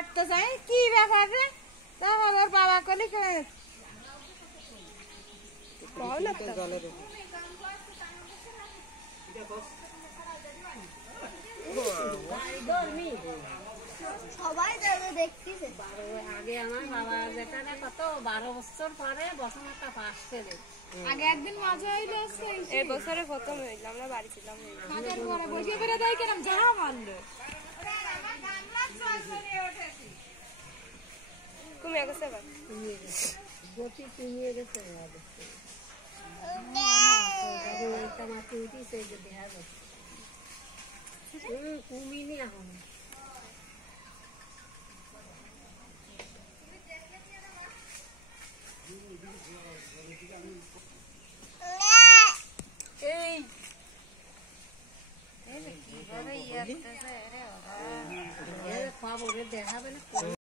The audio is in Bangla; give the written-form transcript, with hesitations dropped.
হাঁটতে চাই কি ব্যাপার রে তখন ওর বাবা কলি সবাই দেখতেছে আগে আমার বাবা যেটা কত 12 বছর পরে বসন্ত পাশে আগে একদিন মজা হইলো এই বছরে প্রথম হইল আমরা বাড়ি ছিলাম কাজের পরে বসে বেড়ে দেয় কেন যাহা মানলো কমে গেছে এবার গতি কমিয়ে গেছে মাটি উঠিছে দেখা যাচ্ছে কমিনি এখন এই খবরে দেখাবে না।